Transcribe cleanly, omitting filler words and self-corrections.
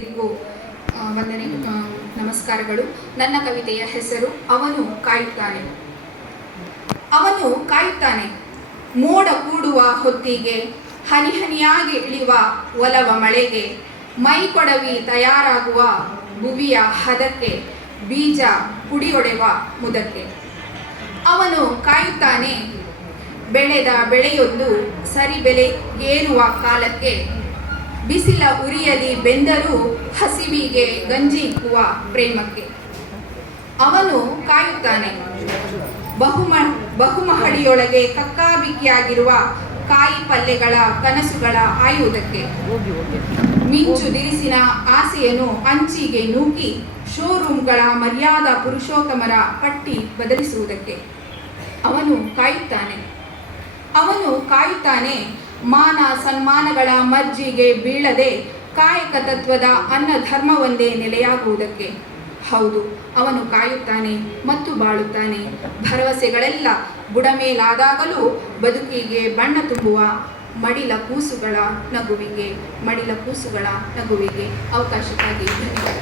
ಎಲ್ಲರಿಗೂ ವಂದನೆ ನಮಸ್ಕಾರಗಳು. ನನ್ನ ಕವಿತೆಯ ಹೆಸರು ಅವನು ಕಾಯುತ್ತಾನೆ. ಅವನು ಕಾಯುತ್ತಾನೆ. ಮೋಡ ಕೂಡುವ ಹೊತ್ತಿಗೆ, ಹನಿ ಹನಿಯಾಗಿ ಇಳಿಯುವ ಒಲವ ಮಳೆಗೆ, ಮೈ ಕೊಡವಿ ತಯಾರಾಗುವ ಭುವಿಯ ಹದಕ್ಕೆ, ಬೀಜ ಪುಡಿಯೊಡೆವ ಮುದಕ್ಕೆ. ಅವನು ಕಾಯುತ್ತಾನೆ. ಬೆಳೆದ ಬೆಳೆಯೊಂದು ಸರಿ ಬೆಲೆಗೇರುವ ಕಾಲಕ್ಕೆ, ಬಿಸಿಲ ಉರಿಯಲಿ ಬೆಂದರೂ ಹಸಿವಿಗೆ ಗಂಜಿ ಇಕ್ಕುವ ಪ್ರೇಮಕ್ಕೆ. ಅವನು ಕಾಯುತ್ತಾನೆ. ಬಹುಮಹಡಿಯೊಳಗೆ ಕಕ್ಕಾಬಿಕ್ಕಿಯಾಗಿರುವ ಕಾಯಿ ಪಲ್ಯಗಳ ಕನಸುಗಳ ಆಯುವುದಕ್ಕೆ, ಮಿಂಚು ದಿರಿಸಿನ ಆಸೆಯನ್ನು ಅಂಚಿಗೆ ನೂಕಿ ಶೋರೂಮ್ಗಳ ಮರ್ಯಾದಾ ಪುರುಷೋತ್ತಮರ ಪಟ್ಟಿ ಬದಲಿಸುವುದಕ್ಕೆ. ಅವನು ಕಾಯುತ್ತಾನೆ. ಅವನು ಕಾಯುತ್ತಾನೆ. ಮಾನ ಸನ್ಮಾನಗಳ ಮರ್ಜಿಗೆ ಬೀಳದೆ ಕಾಯಕ ತತ್ವದ ಅನ್ನ ಧರ್ಮವೊಂದೇ ನೆಲೆಯಾಗುವುದಕ್ಕೆ. ಹೌದು, ಅವನು ಕಾಯುತ್ತಾನೆ ಮತ್ತು ಬಾಳುತ್ತಾನೆ. ಭರವಸೆಗಳೆಲ್ಲ ಬುಡಮೇಲಾದಾಗಲೂ ಬದುಕಿಗೆ ಬಣ್ಣ ತುಂಬುವ ಮಡಿಲ ಕೂಸುಗಳ ನಗುವಿಗೆ ಅವಕಾಶಕ್ಕಾಗಿ ಧನ್ಯವಾದ.